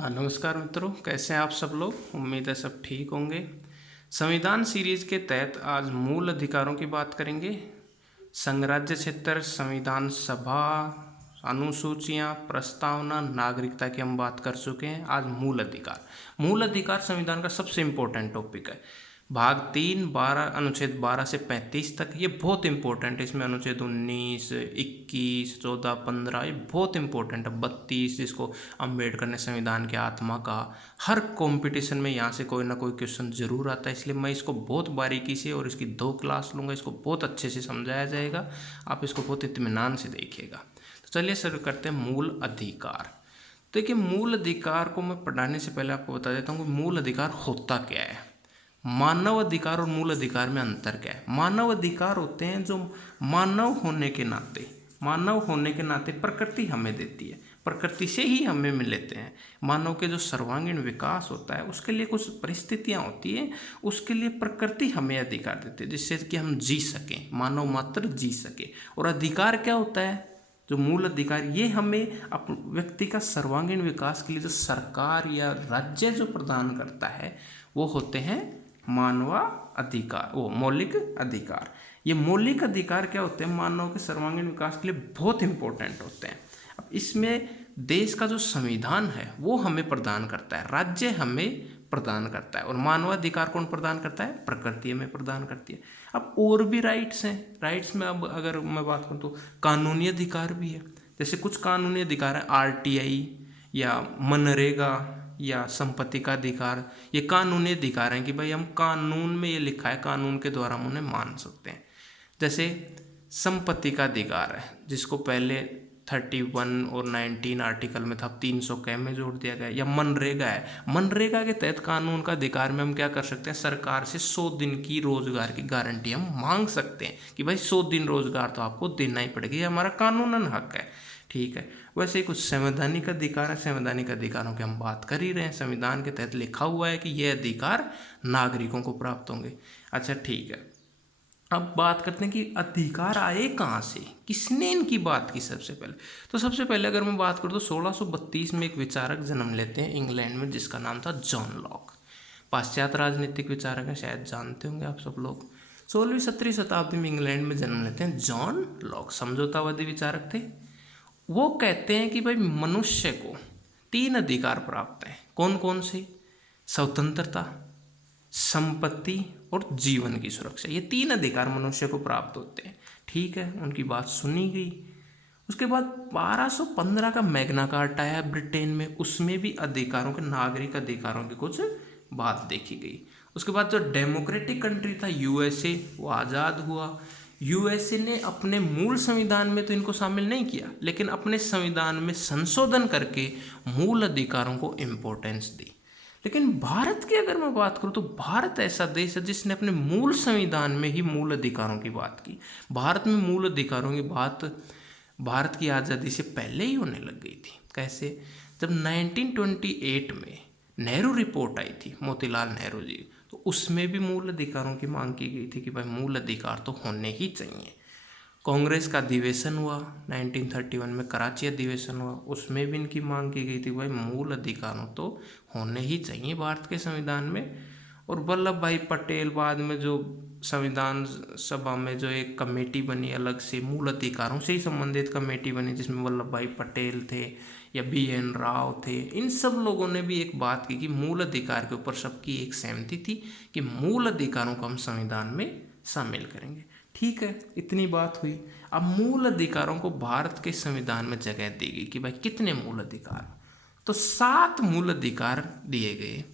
नमस्कार मित्रों, कैसे हैं आप सब लोग। उम्मीद है सब ठीक होंगे। संविधान सीरीज के तहत आज मूल अधिकारों की बात करेंगे। संघराज्य क्षेत्र, संविधान सभा, अनुसूचियां, प्रस्तावना, नागरिकता की हम बात कर चुके हैं। आज मूल अधिकार संविधान का सबसे इम्पोर्टेंट टॉपिक है। भाग 3, 12, अनुच्छेद 12 से 35 तक ये बहुत इंपॉर्टेंट है। इसमें अनुच्छेद 19, 21, 14, 15 ये बहुत इंपॉर्टेंट है। 32 जिसको अम्बेडकर ने संविधान की आत्मा का, हर कंपटीशन में यहाँ से कोई ना कोई क्वेश्चन जरूर आता है, इसलिए मैं इसको बहुत बारीकी से और इसकी 2 क्लास लूँगा। इसको बहुत अच्छे से समझाया जाएगा, आप इसको बहुत इत्मीनान से देखिएगा। तो चलिए शुरू करते हैं। मूल अधिकार। देखिए, मूल अधिकार को मैं पढ़ाने से पहले आपको बता देता हूँ कि मूल अधिकार होता क्या है। मानव अधिकार और मूल अधिकार में अंतर क्या है। मानव अधिकार होते हैं जो मानव होने के नाते प्रकृति हमें देती है, प्रकृति से ही हमें मिलते हैं। मानव के जो सर्वांगीण विकास होता है उसके लिए कुछ परिस्थितियां होती हैं, उसके लिए प्रकृति हमें अधिकार देती है जिससे कि हम जी सकें, मानव मात्र जी सके। और अधिकार क्या होता है, जो मूल अधिकार, ये हमें व्यक्ति का सर्वांगीण विकास के लिए जो सरकार या राज्य जो प्रदान करता है वो होते हैं मानव अधिकार, वो मौलिक अधिकार। ये मौलिक अधिकार क्या होते हैं, मानव के सर्वांगीण विकास के लिए बहुत इंपॉर्टेंट होते हैं। अब इसमें देश का जो संविधान है वो हमें प्रदान करता है, राज्य हमें प्रदान करता है, और मानवाधिकार कौन प्रदान करता है, प्रकृति हमें प्रदान करती है। अब और भी राइट्स हैं। राइट्स में अब अगर मैं बात करूँ तो कानूनी अधिकार भी है। जैसे कुछ कानूनी अधिकार है, आरटीआई या मनरेगा या संपत्ति का अधिकार। ये कानूनी अधिकार हैं कि भाई हम कानून में ये लिखा है, कानून के द्वारा हम उन्हें मान सकते हैं। जैसे संपत्ति का अधिकार है जिसको पहले 31 और 19 आर्टिकल में था, अब 300 क में जोड़ दिया गया। या मनरेगा है, मनरेगा के तहत कानून का अधिकार में हम क्या कर सकते हैं, सरकार से 100 दिन की रोजगार की गारंटी हम मांग सकते हैं कि भाई 100 दिन रोजगार तो आपको देना ही पड़ेगा, ये हमारा कानूनन हक है। ठीक है। वैसे ही कुछ संवैधानिक अधिकार है। संवैधानिक अधिकारों की हम बात कर ही रहे हैं। संविधान के तहत लिखा हुआ है कि ये अधिकार नागरिकों को प्राप्त होंगे। अच्छा, ठीक है। अब बात करते हैं कि अधिकार आए कहाँ से, किसने इनकी बात की सबसे पहले। तो सबसे पहले अगर मैं बात करूँ तो 1632 में एक विचारक जन्म लेते हैं इंग्लैंड में जिसका नाम था जॉन लॉक। पाश्चात्य राजनीतिक विचारक हैं, शायद जानते होंगे आप सब लोग। 16वीं-17वीं शताब्दी में इंग्लैंड में जन्म लेते हैं जॉन लॉक, समझौतावादी विचारक थे। वो कहते हैं कि भाई मनुष्य को 3 अधिकार प्राप्त हैं। कौन कौन से, स्वतंत्रता, संपत्ति और जीवन की सुरक्षा। ये 3 अधिकार मनुष्य को प्राप्त होते हैं। ठीक है, उनकी बात सुनी गई। उसके बाद 1215 का मैग्ना कार्टा आया ब्रिटेन में, उसमें भी अधिकारों के, नागरिक अधिकारों की कुछ बात देखी गई। उसके बाद जो डेमोक्रेटिक कंट्री था यूएसए, वो आज़ाद हुआ। यूएसए ने अपने मूल संविधान में तो इनको शामिल नहीं किया, लेकिन अपने संविधान में संशोधन करके मूल अधिकारों को इम्पोर्टेंस दी। लेकिन भारत की अगर मैं बात करूं तो भारत ऐसा देश है जिसने अपने मूल संविधान में ही मूल अधिकारों की बात की। भारत में मूल अधिकारों की बात भारत की आज़ादी से पहले ही होने लग गई थी। कैसे, जब 1928 में नेहरू रिपोर्ट आई थी, मोतीलाल नेहरू जी, तो उसमें भी मूल अधिकारों की मांग की गई थी कि भाई मूल अधिकार तो होने ही चाहिए। कांग्रेस का अधिवेशन हुआ 1931 में, कराची अधिवेशन हुआ, उसमें भी इनकी मांग की गई थी भाई मूल अधिकारों तो होने ही चाहिए भारत के संविधान में। और वल्लभ भाई पटेल बाद में जो संविधान सभा में जो एक कमेटी बनी अलग से, मूल अधिकारों से ही संबंधित कमेटी बनी, जिसमें वल्लभ भाई पटेल थे या BN राव थे, इन सब लोगों ने भी एक बात की कि मूल अधिकार के ऊपर सबकी एक सहमति थी कि मूल अधिकारों को हम संविधान में शामिल करेंगे। ठीक है, इतनी बात हुई। अब मूल अधिकारों को भारत के संविधान में जगह दी गई कि भाई कितने मूल अधिकार, तो 7 मूल अधिकार दिए गए।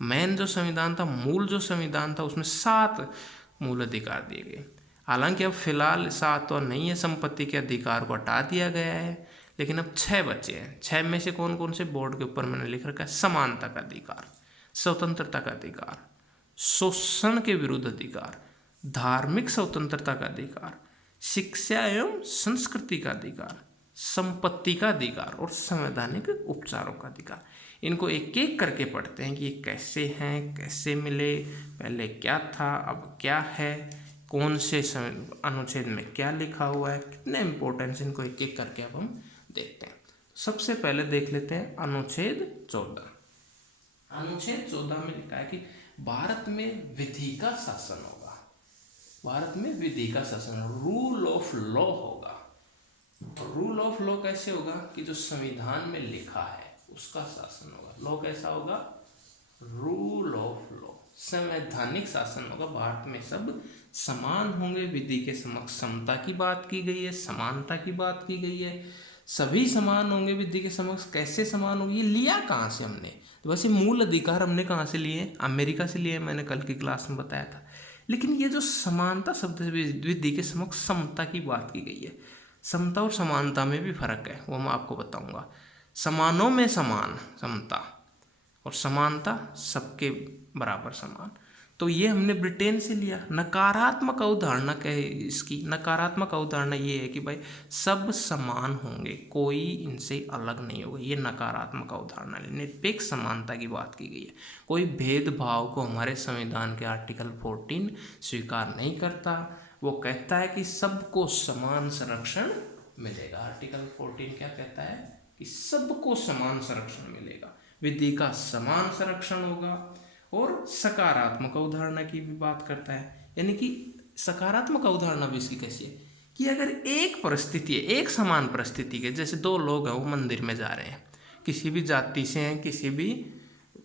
मेन जो संविधान था, मूल जो संविधान था, उसमें 7 मूल अधिकार दिए गए। हालांकि अब फिलहाल 7 तो नहीं है, संपत्ति के अधिकार को हटा दिया गया है, लेकिन अब 6 बचे हैं। 6 में से कौन कौन से, बोर्ड के ऊपर मैंने लिख रखा है, समानता का अधिकार, स्वतंत्रता का अधिकार, शोषण के विरुद्ध अधिकार, धार्मिक स्वतंत्रता का अधिकार, शिक्षा एवं संस्कृति का अधिकार, संपत्ति का अधिकार और संवैधानिक उपचारों का अधिकार। इनको एक एक करके पढ़ते हैं कि ये कैसे हैं, कैसे मिले, पहले क्या था अब क्या है, कौन से अनुच्छेद में क्या लिखा हुआ है, कितने इंपॉर्टेंस, इनको एक एक करके अब हम देखते हैं। सबसे पहले देख लेते हैं अनुच्छेद 14। अनुच्छेद 14 में लिखा है कि भारत में विधि का शासन होगा। भारत में विधि का शासन, रूल ऑफ लॉ होगा। रूल ऑफ लॉ कैसे होगा कि जो संविधान में लिखा है उसका शासन होगा। लॉ कैसा होगा? रूल ऑफ लॉ, संवैधानिक शासन होगा। भारत में सब समान होंगे, विधि के समक्ष समता की बात की गई है, समानता की बात की गई है। सभी समान होंगे विधि के समक्ष। कैसे समान होंगे, ये लिया कहाँ से हमने? तो वैसे मूल अधिकार हमने कहाँ से लिए? अमेरिका से लिए, मैंने कल की क्लास में बताया था। लेकिन ये जो समानता शब्द से विधि के समक्ष समता की बात की गई है, समता और समानता में भी फर्क है, वो मैं आपको बताऊंगा। समानों में समान समता और समानता सबके बराबर समान। तो ये हमने ब्रिटेन से लिया। नकारात्मक अवधारणा क्या है इसकी? नकारात्मक अवधारणा ये है कि भाई सब समान होंगे, कोई इनसे अलग नहीं होगा। ये नकारात्मक अवधारणा, निरपेक्ष समानता की बात की गई है। कोई भेदभाव को हमारे संविधान के आर्टिकल 14 स्वीकार नहीं करता। वो कहता है कि सबको समान संरक्षण मिलेगा। आर्टिकल 14 क्या कहता है? कि सबको समान संरक्षण मिलेगा, विधि का समान संरक्षण होगा। और सकारात्मक अवधारणा की भी बात करता है। यानी कि सकारात्मक अवधारणा भी इसकी कैसी है कि अगर एक परिस्थिति है, एक समान परिस्थिति के, जैसे दो लोग हैं वो मंदिर में जा रहे हैं, किसी भी जाति से हैं, किसी भी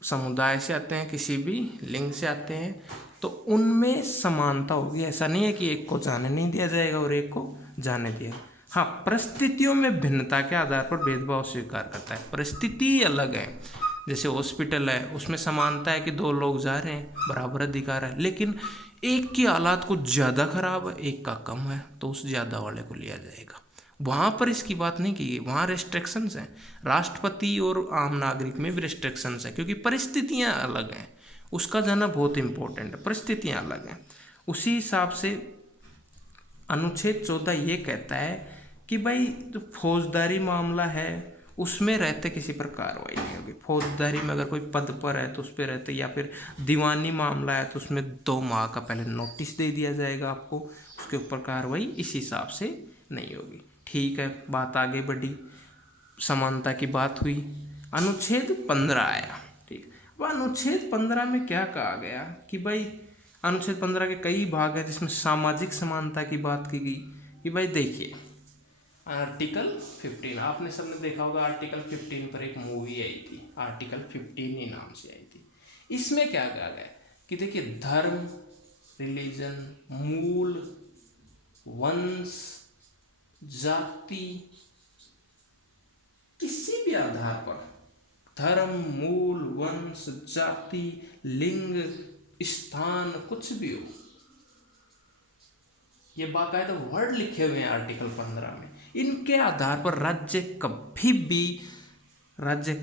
समुदाय से आते हैं, किसी भी लिंग से आते हैं, तो उनमें समानता होगी। ऐसा नहीं है कि एक को जाने नहीं दिया जाएगा और एक को जाने दिया। हाँ, परिस्थितियों में भिन्नता के आधार पर भेदभाव स्वीकार करता है। परिस्थिति अलग है, जैसे हॉस्पिटल है, उसमें समानता है कि दो लोग जा रहे हैं, बराबर अधिकार है। लेकिन एक की हालात कुछ ज़्यादा खराब है, एक का कम है, तो उस ज़्यादा वाले को लिया जाएगा। वहाँ पर इसकी बात नहीं की गई। वहाँ रेस्ट्रिक्शंस हैं, राष्ट्रपति और आम नागरिक में भी रेस्ट्रिक्शंस हैं, क्योंकि परिस्थितियाँ अलग हैं। उसका जाना बहुत इंपॉर्टेंट है, परिस्थितियाँ अलग हैं। उसी हिसाब से अनुच्छेद 14 ये कहता है कि भाई जो फौजदारी मामला है उसमें रहते किसी पर कार्रवाई नहीं होगी। फौजदारी में अगर कोई पद पर है तो उस पर रहते, या फिर दीवानी मामला है तो उसमें 2 माह का पहले नोटिस दे दिया जाएगा आपको, उसके ऊपर कार्रवाई इस हिसाब से नहीं होगी। ठीक है, बात आगे बढ़ी, समानता की बात हुई। अनुच्छेद 15 आया। ठीक, अब अनुच्छेद 15 में क्या कहा गया कि भाई अनुच्छेद 15 के कई भाग हैं जिसमें सामाजिक समानता की बात की गई कि भाई देखिए आर्टिकल 15, आपने सबने देखा होगा आर्टिकल 15 पर एक मूवी आई थी, आर्टिकल 15 ही नाम से आई थी। इसमें क्या कहा गया कि देखिए धर्म, रिलीजन, मूल, वंश, जाति, किसी भी आधार पर, धर्म, मूल, वंश, जाति, लिंग, स्थान, कुछ भी हो, ये बाकायदा वर्ड लिखे हुए हैं आर्टिकल 15 में। इनके आधार पर राज्य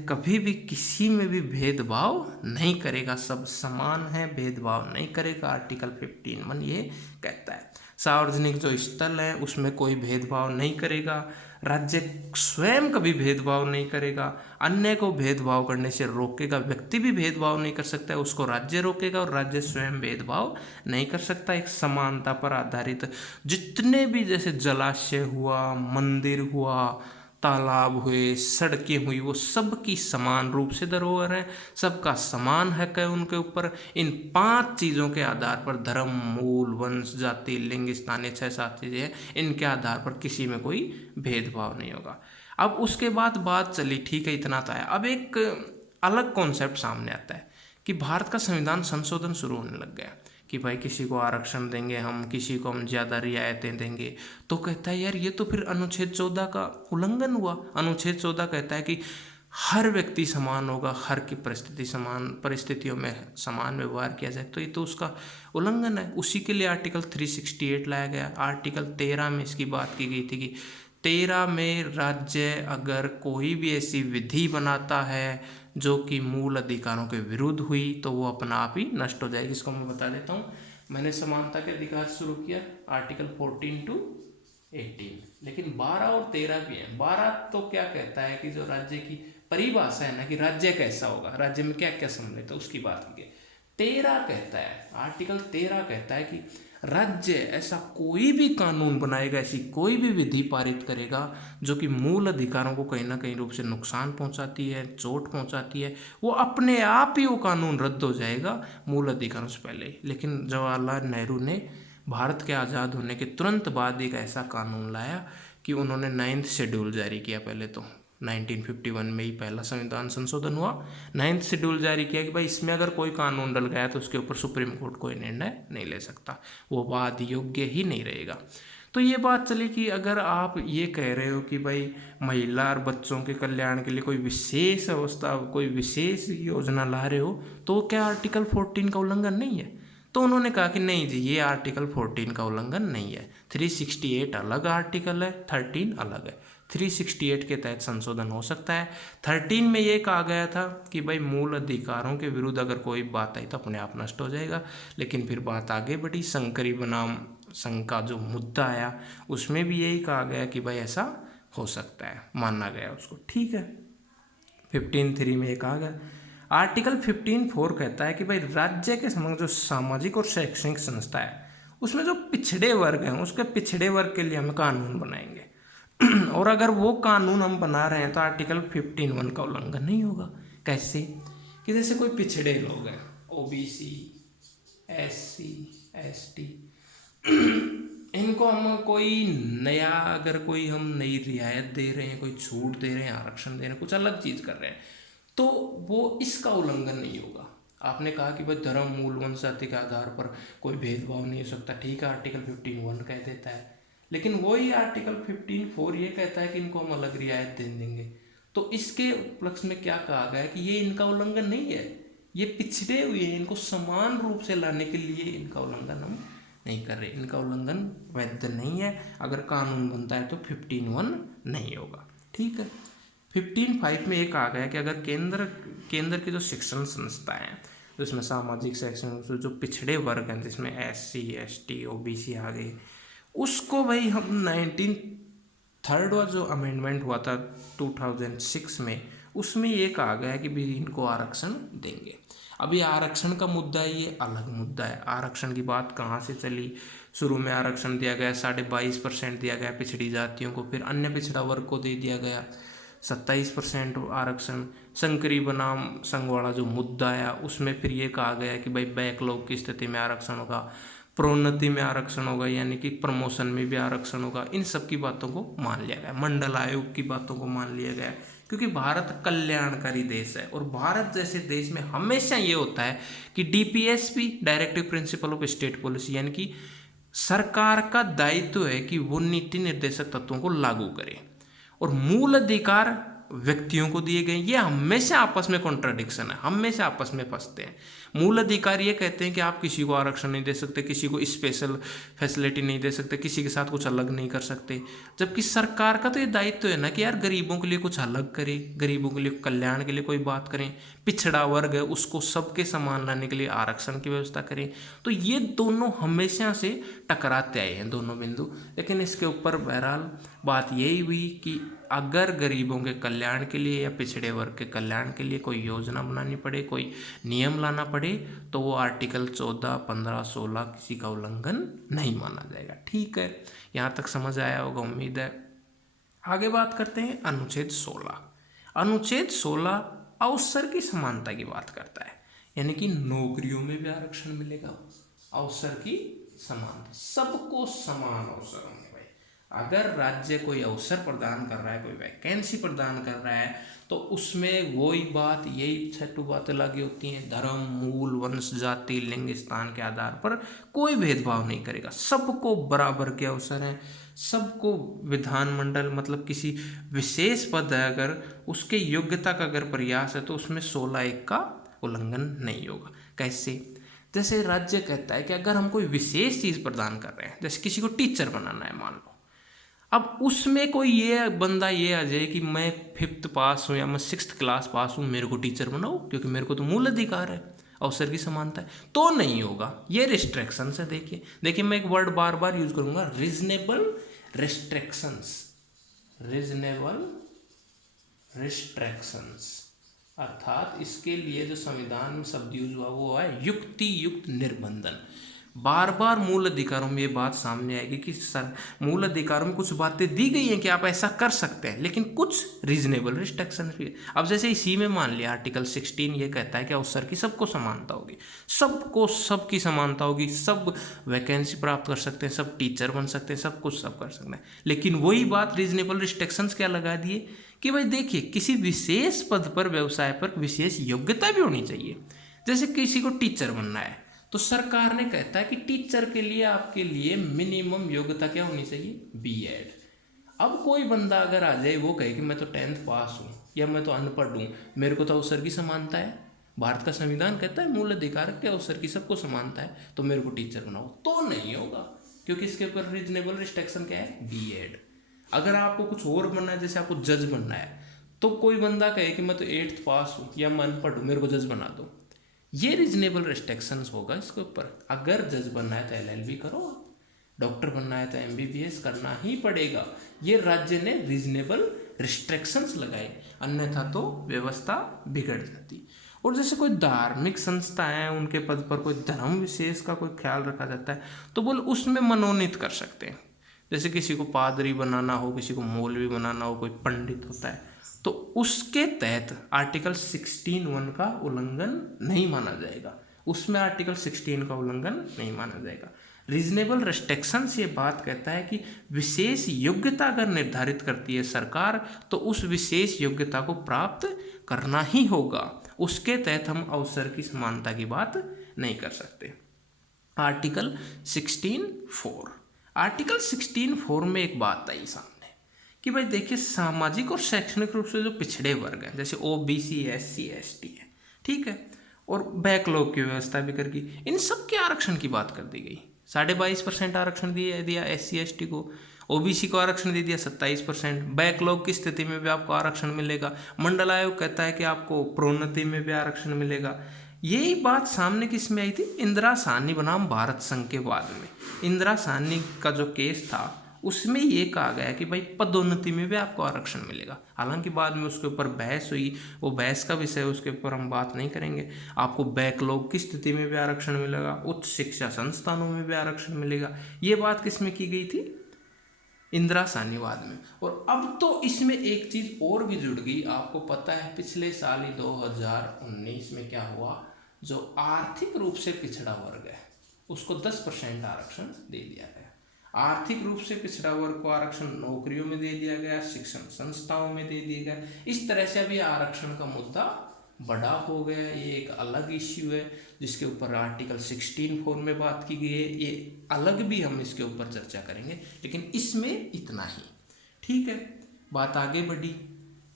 कभी भी किसी में भी भेदभाव नहीं करेगा, सब समान है, भेदभाव नहीं करेगा। आर्टिकल 15(1) ये कहता है। सार्वजनिक जो स्थल है उसमें कोई भेदभाव नहीं करेगा। राज्य स्वयं कभी भेदभाव नहीं करेगा, अन्य को भेदभाव करने से रोकेगा। व्यक्ति भी भेदभाव नहीं कर सकता है, उसको राज्य रोकेगा, और राज्य स्वयं भेदभाव नहीं कर सकता। एक समानता पर आधारित जितने भी, जैसे जलाशय हुआ, मंदिर हुआ, तालाब हुए, सड़कें हुई, वो सबकी समान रूप से धरोहर है, सबका समान हक है उनके ऊपर। इन 5 चीज़ों के आधार पर, धर्म, मूल, वंश, जाति, लिंग, स्थानीय, 6-7 चीज़ें हैं, इनके आधार पर किसी में कोई भेदभाव नहीं होगा। अब उसके बाद बात चली, ठीक है इतना तो है। अब एक अलग कॉन्सेप्ट सामने आता है कि भारत का संविधान संशोधन शुरू होने लग गया कि भाई किसी को आरक्षण देंगे हम, किसी को हम ज़्यादा रियायतें देंगे। तो कहता है यार ये तो फिर अनुच्छेद 14 का उल्लंघन हुआ। अनुच्छेद 14 कहता है कि हर व्यक्ति समान होगा, हर की परिस्थितियों में समान व्यवहार किया जाए, तो ये तो उसका उल्लंघन है। उसी के लिए आर्टिकल 368 लाया गया। आर्टिकल 13 में इसकी बात की गई थी कि 13 में राज्य अगर कोई भी ऐसी विधि बनाता है जो कि मूल अधिकारों के विरुद्ध हुई तो वो अपना आप ही नष्ट हो जाएगी। इसको मैं बता देता हूँ। मैंने समानता के अधिकार शुरू किया आर्टिकल 14 to 18, लेकिन 12 और 13 भी है। 12 तो क्या कहता है कि जो राज्य की परिभाषा है ना, कि राज्य कैसा होगा, राज्य में क्या क्या सम्मिलित है, उसकी बात की है। 13 कहता है, आर्टिकल 13 कहता है कि राज्य ऐसा कोई भी कानून बनाएगा, ऐसी कोई भी विधि पारित करेगा जो कि मूल अधिकारों को कहीं ना कहीं रूप से नुकसान पहुंचाती है, चोट पहुंचाती है, वो अपने आप ही वो कानून रद्द हो जाएगा मूल अधिकारों से पहले ही। लेकिन जवाहरलाल नेहरू ने भारत के आज़ाद होने के तुरंत बाद एक ऐसा कानून लाया कि उन्होंने 9th शेड्यूल जारी किया। पहले तो 1951 में ही पहला संविधान संशोधन हुआ। 9th शेड्यूल जारी किया कि भाई इसमें अगर कोई कानून डल गया तो उसके ऊपर सुप्रीम कोर्ट कोई निर्णय नहीं ले सकता, वो वाद योग्य ही नहीं रहेगा। तो ये बात चली कि अगर आप ये कह रहे हो कि भाई महिला और बच्चों के कल्याण के लिए कोई विशेष अवस्था, कोई विशेष योजना ला रहे हो, तो क्या आर्टिकल 14 का उल्लंघन नहीं है? तो उन्होंने कहा कि नहीं जी, ये आर्टिकल 14 का उल्लंघन नहीं है। 368 अलग आर्टिकल है, 13 अलग है। 368 के तहत संशोधन हो सकता है। 13 में ये कहा गया था कि भाई मूल अधिकारों के विरुद्ध अगर कोई बात आई तो अपने आप नष्ट हो जाएगा। लेकिन फिर बात आगे बढ़ी, संकरी बनाम संघ का जो मुद्दा आया उसमें भी यही कहा गया कि भाई ऐसा हो सकता है, माना गया उसको, ठीक है। 15(3) में ये कहा गया। आर्टिकल 15(4) कहता है कि भाई राज्य के समक्ष जो सामाजिक और शैक्षणिक संस्था है उसमें जो पिछड़े वर्ग हैं उसके पिछड़े वर्ग के लिए हम कानून बनाएंगे और अगर वो कानून हम बना रहे हैं तो आर्टिकल 15(1) का उल्लंघन नहीं होगा। कैसे? कि जैसे कोई पिछड़े लोग हैं, ओबीसी, SC, ST, इनको हम कोई नया, अगर कोई हम नई रियायत दे रहे हैं, कोई छूट दे रहे हैं, आरक्षण दे रहे हैं, कुछ अलग चीज़ कर रहे हैं, तो वो इसका उल्लंघन नहीं होगा। आपने कहा कि भाई धर्म, मूल, वंश, जाति के आधार पर कोई भेदभाव नहीं हो सकता, ठीक है, आर्टिकल 15(1) कह देता है। लेकिन वही आर्टिकल 15(4) ये कहता है कि इनको हम अलग रियायत दे देंगे। तो इसके उपलक्ष्य में क्या कहा गया है कि ये इनका उल्लंघन नहीं है, ये पिछड़े हुए हैं, इनको समान रूप से लाने के लिए इनका उल्लंघन हम नहीं कर रहे, इनका उल्लंघन वैध नहीं है। अगर कानून बनता है तो 15(1) नहीं होगा, ठीक है। 15(5) में ये कहा गया कि अगर केंद्र की जो शिक्षण संस्थाएं हैं जिसमें सामाजिक शैक्षणिक जो पिछड़े वर्ग हैं, जिसमें SC, ST, OBC आ गए, उसको भाई हम 1903 जो अमेंडमेंट हुआ था 2006 में, उसमें ये कहा गया कि भाई इनको आरक्षण देंगे। अब ये आरक्षण का मुद्दा, ये अलग मुद्दा है। आरक्षण की बात कहाँ से चली? शुरू में आरक्षण दिया गया 22.5% दिया गया पिछड़ी जातियों को, फिर अन्य पिछड़ा वर्ग को दे दिया गया 27% आरक्षण। संकरी बनाम संघ वाला जो मुद्दा आया उसमें फिर ये कहा गया कि भाई बैकलॉग की स्थिति में आरक्षण होगा, प्रोन्नति में आरक्षण होगा, यानी कि प्रमोशन में भी आरक्षण होगा। इन सब की बातों को मान लिया गया, मंडल आयोग की बातों को मान लिया गया, क्योंकि भारत कल्याणकारी देश है और भारत जैसे देश में हमेशा ये होता है कि DPSP, directive principle of state policy, यानी कि सरकार का दायित्व है कि वो नीति निर्देशक तत्वों को लागू करे और मूल अधिकार व्यक्तियों को दिए गए। ये हमेशा आपस में कॉन्ट्राडिक्शन है, हमेशा आपस में फंसते हैं। मूल अधिकार ये कहते हैं कि आप किसी को आरक्षण नहीं दे सकते, किसी को स्पेशल फैसिलिटी नहीं दे सकते, किसी के साथ कुछ अलग नहीं कर सकते, जबकि सरकार का तो ये दायित्व है ना कि यार गरीबों के लिए कुछ अलग करे, गरीबों के लिए कल्याण के लिए कोई बात करें, पिछड़ा वर्ग है उसको सबके समान लाने के लिए आरक्षण की व्यवस्था करें। तो ये दोनों हमेशा से टकराते आए हैं, दोनों बिंदु। लेकिन इसके ऊपर बहरहाल बात यही हुई कि अगर गरीबों के कल्याण के लिए या पिछड़े वर्ग के कल्याण के लिए कोई योजना बनानी पड़े, कोई नियम लाना पड़े, तो वो आर्टिकल 14, 15, 16 किसी का उल्लंघन नहीं माना जाएगा, ठीक है। यहाँ तक समझ आया होगा, उम्मीद है। आगे बात करते हैं अनुच्छेद 16। अनुच्छेद 16 अवसर की समानता की बात करता है, यानी कि नौकरियों में भी आरक्षण मिलेगा। अवसर की समानता, सबको समान अवसर होंगे भाई। अगर राज्य कोई अवसर प्रदान कर रहा है, कोई वैकेंसी प्रदान कर रहा है, तो उसमें वही बात, यही छठू बातें लागू होती हैं। धर्म, मूल, वंश, जाति, लिंग, स्थान के आधार पर कोई भेदभाव नहीं करेगा, सबको बराबर के अवसर हैं, सबको विधानमंडल, मतलब किसी विशेष पद है अगर उसके योग्यता का अगर प्रयास है तो उसमें 16(1) का उल्लंघन नहीं होगा। कैसे? जैसे राज्य कहता है कि अगर हम कोई विशेष चीज़ प्रदान कर रहे हैं, जैसे किसी को टीचर बनाना है मान लो, अब उसमें कोई ये बंदा ये आ जाए कि मैं 5th पास हूँ या मैं 6th क्लास पास हूँ, मेरे को टीचर बनाओ क्योंकि मेरे को तो मूल अधिकार है, अवसर की समानता है, तो नहीं होगा। ये रिस्ट्रिक्शन है। देखिए मैं एक वर्ड बार बार यूज करूंगा, रीजनेबल रिस्ट्रिक्शंस। रीजनेबल रिस्ट्रिक्शंस अर्थात इसके लिए जो संविधान में शब्द यूज हुआ वो है युक्ति युक्त निर्बंधन। बार बार मूल अधिकारों में ये बात सामने आएगी कि सर मूल अधिकारों में कुछ बातें दी गई हैं कि आप ऐसा कर सकते हैं, लेकिन कुछ रीजनेबल रिस्ट्रिक्शन भी है। अब जैसे इसी में मान लिया आर्टिकल 16 ये कहता है कि अवसर की सबको समानता होगी, सबको सबकी समानता होगी, सब वैकेंसी प्राप्त कर सकते हैं, सब टीचर बन सकते हैं, सब कुछ सब कर सकते हैं। लेकिन वही बात रीजनेबल रिस्ट्रिक्शंस क्या लगा दिए कि भाई देखिए किसी विशेष पद पर व्यवसाय पर विशेष योग्यता भी होनी चाहिए। जैसे किसी को टीचर बनना है तो सरकार ने कहता है कि टीचर के लिए आपके लिए मिनिमम योग्यता क्या होनी चाहिए, बीएड। अब कोई बंदा अगर आ जाए वो कहे कि मैं तो 10th पास हूँ या मैं तो अनपढ़ हूँ, मेरे को तो अवसर की समानता है, भारत का संविधान कहता है मूल अधिकार के अवसर की सबको समानता है, तो मेरे को टीचर बनाओ, तो नहीं होगा, क्योंकि इसके ऊपर रीजनेबल रिस्ट्रिक्शन क्या है, बीएड। अगर आपको कुछ और बनना है, जैसे आपको जज बनना है, तो कोई बंदा कहे कि मैं तो 8th पास हूँ या मैं अनपढ़ हूँ, मेरे को जज बना दो, ये रीजनेबल रिस्ट्रिक्शंस होगा इसके ऊपर। अगर जज बनना है तो एलएलबी करो, डॉक्टर बनना है तो एमबीबीएस करना ही पड़ेगा। ये राज्य ने रीजनेबल रिस्ट्रिक्शंस लगाए, अन्यथा तो व्यवस्था बिगड़ जाती। और जैसे कोई धार्मिक संस्था है, उनके पद पर कोई धर्म विशेष का कोई ख्याल रखा जाता है, तो बोल उसमें मनोनीत कर सकते हैं। जैसे किसी को पादरी बनाना हो, किसी को मौलवी बनाना हो, कोई पंडित होता है, तो उसके तहत आर्टिकल 16(1) का उल्लंघन नहीं माना जाएगा, उसमें आर्टिकल 16 का उल्लंघन नहीं माना जाएगा। रीजनेबल रिस्ट्रिक्शंस ये बात कहता है कि विशेष योग्यता अगर निर्धारित करती है सरकार, तो उस विशेष योग्यता को प्राप्त करना ही होगा, उसके तहत हम अवसर की समानता की बात नहीं कर सकते। आर्टिकल 16(4) आर्टिकल 16(4) में एक बात आई सामने कि भाई देखिए सामाजिक और शैक्षणिक रूप से जो पिछड़े वर्ग हैं, जैसे ओबीसी, एससी, एसटी है, ठीक है, और बैकलॉग की व्यवस्था भी कर दी, इन सब के आरक्षण की बात कर दी गई। 22.5% आरक्षण दिया एससी एसटी को, ओबीसी को आरक्षण दे दिया 27%, बैकलॉग की स्थिति में भी आपको आरक्षण मिलेगा। मंडल आयोग कहता है कि आपको प्रोन्नति में भी आरक्षण मिलेगा। यही बात सामने किस में आई थी, इंदिरा साहनी बनाम भारत संघ के बाद में। इंदिरा साहनी का जो केस था उसमें ये कहा गया कि भाई पदोन्नति में भी आपको आरक्षण मिलेगा। हालांकि बाद में उसके ऊपर बहस हुई, वो बहस का विषय, उसके ऊपर हम बात नहीं करेंगे। आपको बैकलॉग की स्थिति में भी आरक्षण मिलेगा, उच्च शिक्षा संस्थानों में भी आरक्षण मिलेगा। ये बात किस में की गई थी, इंदिरा साहनीवाद में। और अब तो इसमें एक चीज और भी जुड़ गई, आपको पता है पिछले साल ही 2019 में क्या हुआ, जो आर्थिक रूप से पिछड़ा वर्ग है उसको 10% आरक्षण दे दिया गया। आर्थिक रूप से पिछड़ा वर्ग को आरक्षण नौकरियों में दे दिया गया, शिक्षण संस्थाओं में दे दिया गया। इस तरह से अभी आरक्षण का मुद्दा बड़ा हो गया, ये एक अलग इश्यू है जिसके ऊपर आर्टिकल 16(4) में बात की गई है। ये अलग भी हम इसके ऊपर चर्चा करेंगे, लेकिन इसमें इतना ही, ठीक है। बात आगे बढ़ी,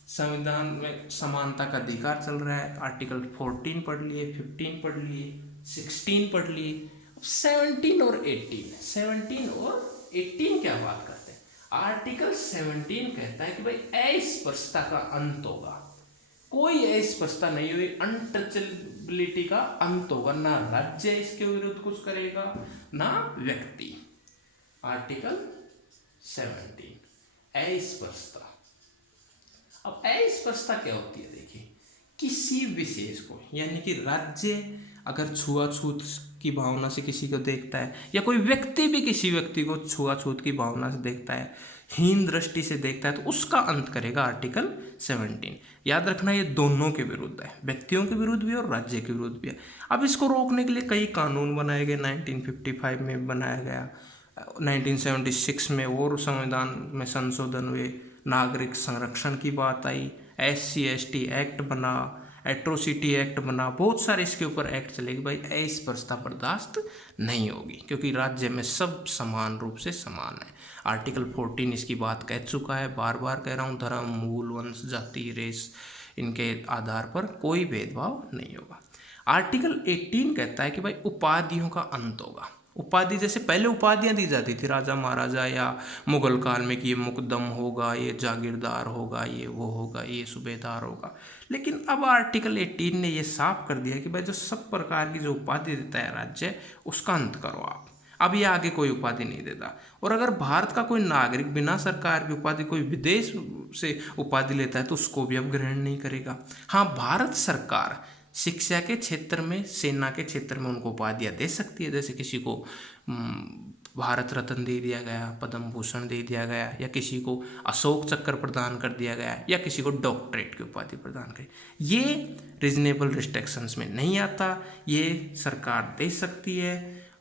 संविधान में समानता का अधिकार चल रहा है, आर्टिकल 14 पढ़ लिए, 15 पढ़ लिए, 16 पढ़ लिए, 17 और 18 क्या बात करते हैं। आर्टिकल 17 कहता है कि भाई अस्पृश्यता का अंत होगा, कोई अस्पृश्यता नहीं हुई, अनटचेबिलिटी का अंत होगा, ना राज्य इसके विरुद्ध कुछ करेगा ना व्यक्ति। आर्टिकल 17 अस्पृश्यता। अब अस्पृश्यता क्या होती है, देखिए किसी विशेष को, यानी कि राज्य अगर छुआछूत की भावना से किसी को देखता है, या कोई व्यक्ति भी किसी व्यक्ति को छुआछूत की भावना से देखता है, हीन दृष्टि से देखता है, तो उसका अंत करेगा आर्टिकल 17। याद रखना ये दोनों के विरुद्ध है, व्यक्तियों के विरुद्ध भी और राज्य के विरुद्ध भी है। अब इसको रोकने के लिए कई कानून बनाए गए, 1955 में बनाया गया, 1976 में और संविधान में संशोधन हुए, नागरिक संरक्षण की बात आई, SC ST एक्ट बना, एट्रोसिटी एक्ट बना, बहुत सारे इसके ऊपर एक्ट चलेगी। भाई अस्पृश्यता बर्दाश्त नहीं होगी, क्योंकि राज्य में सब समान रूप से समान है। आर्टिकल 14 इसकी बात कह चुका है, बार बार कह रहा हूँ, धर्म, मूल, वंश, जाति, रेस, इनके आधार पर कोई भेदभाव नहीं होगा। आर्टिकल 18 कहता है कि भाई उपाधियों का अंत होगा। उपाधि, जैसे पहले उपाधियां दी जाती थी राजा महाराजा या मुगल काल में कि ये मुकदम होगा, ये जागीरदार होगा, ये वो होगा, ये सूबेदार होगा, लेकिन अब आर्टिकल 18 ने ये साफ कर दिया कि भाई जो सब प्रकार की जो उपाधि देता है राज्य, उसका अंत करो आप, अब ये आगे कोई उपाधि नहीं देता। और अगर भारत का कोई नागरिक बिना सरकार की उपाधि कोई विदेश से उपाधि लेता है तो उसको भी अब ग्रहण नहीं करेगा। हाँ, भारत सरकार शिक्षा के क्षेत्र में, सेना के क्षेत्र में उनको उपाधियाँ दे सकती है, जैसे किसी को भारत रत्न दे दिया गया, पद्म भूषण दे दिया गया, या किसी को अशोक चक्र प्रदान कर दिया गया, या किसी को डॉक्टरेट की उपाधि प्रदान करी। ये रीजनेबल रिस्ट्रिक्शंस में नहीं आता, ये सरकार दे सकती है।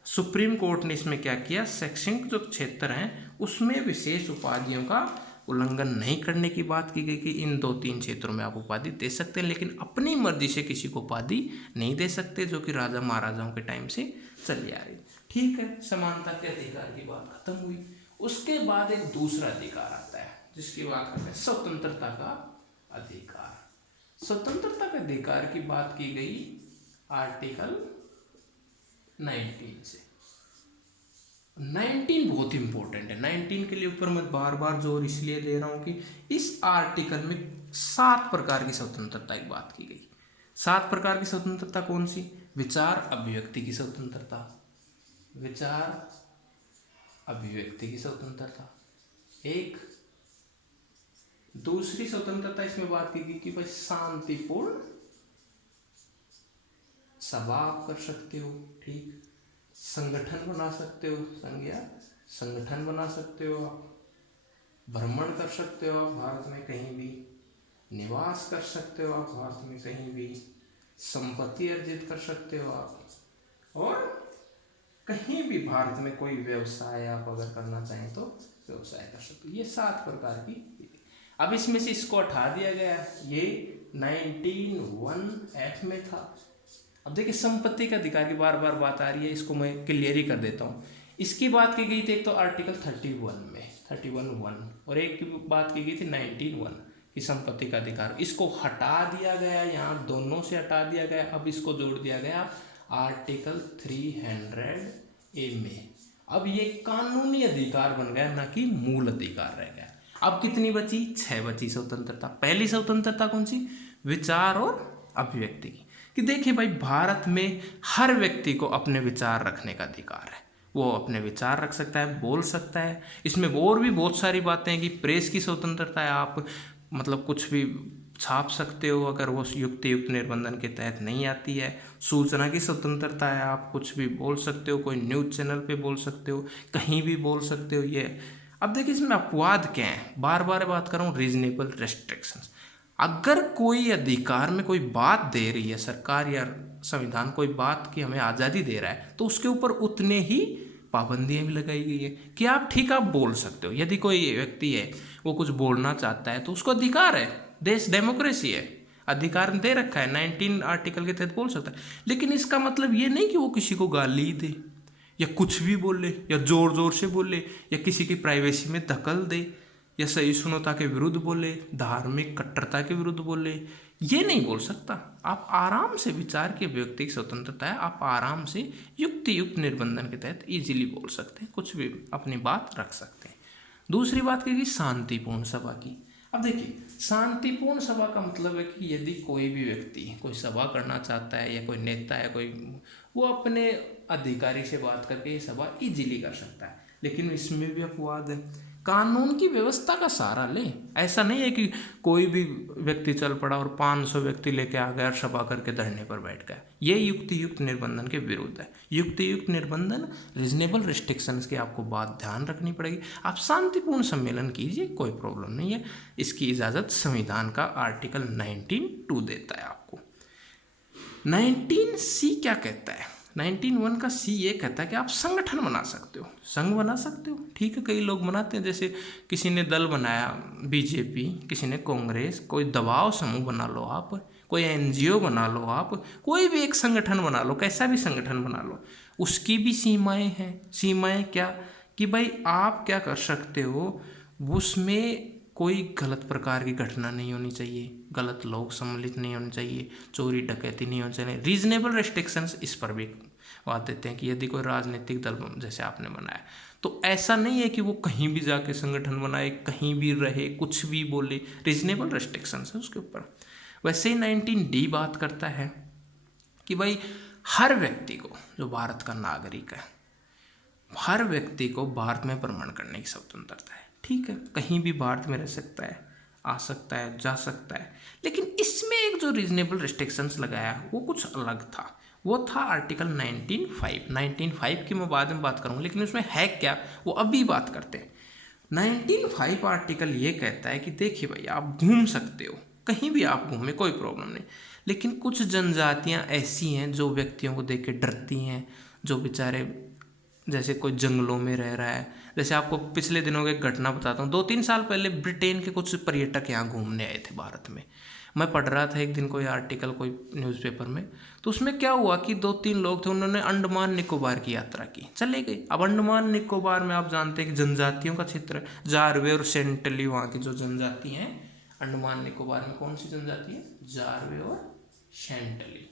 सुप्रीम कोर्ट ने इसमें क्या किया, शैक्षणिक जो क्षेत्र हैं उसमें विशेष उपाधियों का उल्लंघन नहीं करने की बात की गई कि इन 2-3 क्षेत्रों में आप उपाधि दे सकते हैं, लेकिन अपनी मर्जी से किसी को उपाधि नहीं दे सकते, जो कि राजा महाराजाओं के टाइम से चली आ रही। ठीक है, समानता के अधिकार की बात खत्म हुई। उसके बाद एक दूसरा अधिकार आता है जिसकी बात करते हैं, स्वतंत्रता का अधिकार। स्वतंत्रता के अधिकार की बात की गई आर्टिकल 19 से। 19 बहुत इंपॉर्टेंट है। 19 के लिए ऊपर मैं बार बार जोर इसलिए दे रहा हूं कि इस आर्टिकल में 7 प्रकार की स्वतंत्रता की बात की गई। 7 प्रकार की स्वतंत्रता कौन सी? विचार अभिव्यक्ति की स्वतंत्रता, विचार अभिव्यक्ति की स्वतंत्रता एक। दूसरी स्वतंत्रता इसमें बात की गई कि भाई शांतिपूर्ण सभा आप कर सकते हो, ठीक, संगठन बना सकते हो, संगठन बना सकते हो आप, भ्रमण कर सकते हो आप भारत में कहीं भी, निवास कर सकते हो आप भारत में कहीं भी, संपत्ति अर्जित कर सकते हो आप, और कहीं भी भारत में कोई व्यवसाय आप अगर करना चाहें तो व्यवसाय कर सकते हो। ये 7 प्रकार की। अब इसमें से इसको हटा दिया गया, ये 19(1)(f) में था। अब देखिए संपत्ति का अधिकार की बार बार बात आ रही है, इसको मैं क्लियर ही कर देता हूँ। इसकी बात की गई थी एक तो आर्टिकल 31 में, 31(1), और एक की बात की गई थी 19(1) की संपत्ति का अधिकार। इसको हटा दिया गया, यहाँ दोनों से हटा दिया गया। अब इसको जोड़ दिया गया आर्टिकल 300A में। अब ये कानूनी अधिकार बन गया, ना कि मूल अधिकार रह गया। अब कितनी बची? 6 बची स्वतंत्रता। पहली स्वतंत्रता कौन सी? विचार और अभिव्यक्ति की। कि देखिए भाई, भारत में हर व्यक्ति को अपने विचार रखने का अधिकार है, वो अपने विचार रख सकता है, बोल सकता है। इसमें और भी बहुत सारी बातें हैं कि प्रेस की स्वतंत्रता है, आप मतलब कुछ भी छाप सकते हो अगर वो युक्त निर्बंधन के तहत नहीं आती है। सूचना की स्वतंत्रता है, आप कुछ भी बोल सकते हो, कोई न्यूज़ चैनल पे बोल सकते हो, कहीं भी बोल सकते हो। ये अब देखिए इसमें अपवाद क्या है, बार बार बात कर रहा हूँ, रीजनेबल रेस्ट्रिक्शंस। अगर कोई अधिकार में कोई बात दे रही है सरकार या संविधान, कोई बात की हमें आज़ादी दे रहा है, तो उसके ऊपर उतने ही पाबंदियां भी लगाई गई है कि आप ठीक, आप बोल सकते हो। यदि कोई व्यक्ति है वो कुछ बोलना चाहता है तो उसको अधिकार है, देश डेमोक्रेसी है, अधिकार दे रखा है, 19 आर्टिकल के तहत बोल सकता है। लेकिन इसका मतलब ये नहीं कि वो किसी को गाली दे, या कुछ भी बोले, या जोर जोर से बोले, या किसी की प्राइवेसी में दखल दे, या सहिष्णुता के विरुद्ध बोले, धार्मिक कट्टरता के विरुद्ध बोले, ये नहीं बोल सकता। आप आराम से, विचार की अभिव्यक्ति की स्वतंत्रता है, आप आराम से युक्त निर्बंधन के तहत इजीली बोल सकते हैं, कुछ भी अपनी बात रख सकते हैं। दूसरी बात कहेगी शांतिपूर्ण सभा की। अब देखिए शांतिपूर्ण सभा का मतलब है कि यदि कोई भी व्यक्ति कोई सभा करना चाहता है, या कोई नेता है कोई, वो अपने अधिकारी से बात करके ये सभा इजीली कर सकता है। लेकिन इसमें भी अपवाद है, कानून की व्यवस्था का सहारा ले। ऐसा नहीं है कि कोई भी व्यक्ति चल पड़ा और 500 व्यक्ति लेके आ गया और सभा करके धरने पर बैठ गया। ये युक्त निर्बंधन के विरुद्ध है। युक्त निर्बंधन, रीजनेबल रिस्ट्रिक्शंस की आपको बात ध्यान रखनी पड़ेगी। आप शांतिपूर्ण सम्मेलन कीजिए, कोई प्रॉब्लम नहीं है, इसकी इजाज़त संविधान का आर्टिकल 19(2) देता है आपको। 19C क्या कहता है? 19(1) का C ये कहता है कि आप संगठन बना सकते हो, संघ बना सकते हो। ठीक है, कई लोग बनाते हैं, जैसे किसी ने दल बनाया बीजेपी, किसी ने कांग्रेस, कोई दबाव समूह बना लो आप, कोई NGO बना लो आप, कोई भी एक संगठन बना लो, कैसा भी संगठन बना लो, उसकी भी सीमाएं हैं। सीमाएं क्या? कि भाई आप क्या कर सकते हो, उसमें कोई गलत प्रकार की घटना नहीं होनी चाहिए, गलत लोग सम्मिलित नहीं होने चाहिए, चोरी डकैती नहीं होनी चाहिए। रीजनेबल रेस्ट्रिक्शंस इस पर भी बात देते हैं कि यदि कोई राजनीतिक दल जैसे आपने बनाया, तो ऐसा नहीं है कि वो कहीं भी जाके संगठन बनाए, कहीं भी रहे, कुछ भी बोले, रीजनेबल रेस्ट्रिक्शंस है उसके ऊपर। वैसे ही 19D बात करता है कि भाई हर व्यक्ति को, जो भारत का नागरिक है, हर व्यक्ति को भारत में भ्रमण करने की स्वतंत्रता है। ठीक है, कहीं भी भारत में रह सकता है, आ सकता है, जा सकता है। लेकिन इसमें एक जो रीजनेबल रिस्ट्रिक्शंस लगाया वो कुछ अलग था, वो था आर्टिकल 19(5) की मैं बाद में बात करूँगा, लेकिन उसमें है क्या वो अभी बात करते हैं। 19(5) आर्टिकल ये कहता है कि देखिए भाई, आप घूम सकते हो, कहीं भी आप घूमे, कोई प्रॉब्लम नहीं, लेकिन कुछ जनजातियां ऐसी हैं जो व्यक्तियों को देख के डरती हैं, जो बेचारे जैसे कोई जंगलों में रह रहा है। जैसे आपको पिछले दिनों की एक घटना बताता हूँ, 2-3 साल पहले ब्रिटेन के कुछ पर्यटक यहाँ घूमने आए थे भारत में। मैं पढ़ रहा था एक दिन कोई आर्टिकल कोई न्यूज़पेपर में, तो उसमें क्या हुआ कि 2-3 लोग थे, उन्होंने अंडमान निकोबार की यात्रा की, चले गए। अब अंडमान निकोबार में आप जानते हैं कि जनजातियों का क्षेत्र है, जारवे और सेंटली वहाँ की जो जनजाति हैं। अंडमान निकोबार में कौन सी जनजाति है? जारवे और सेंटली।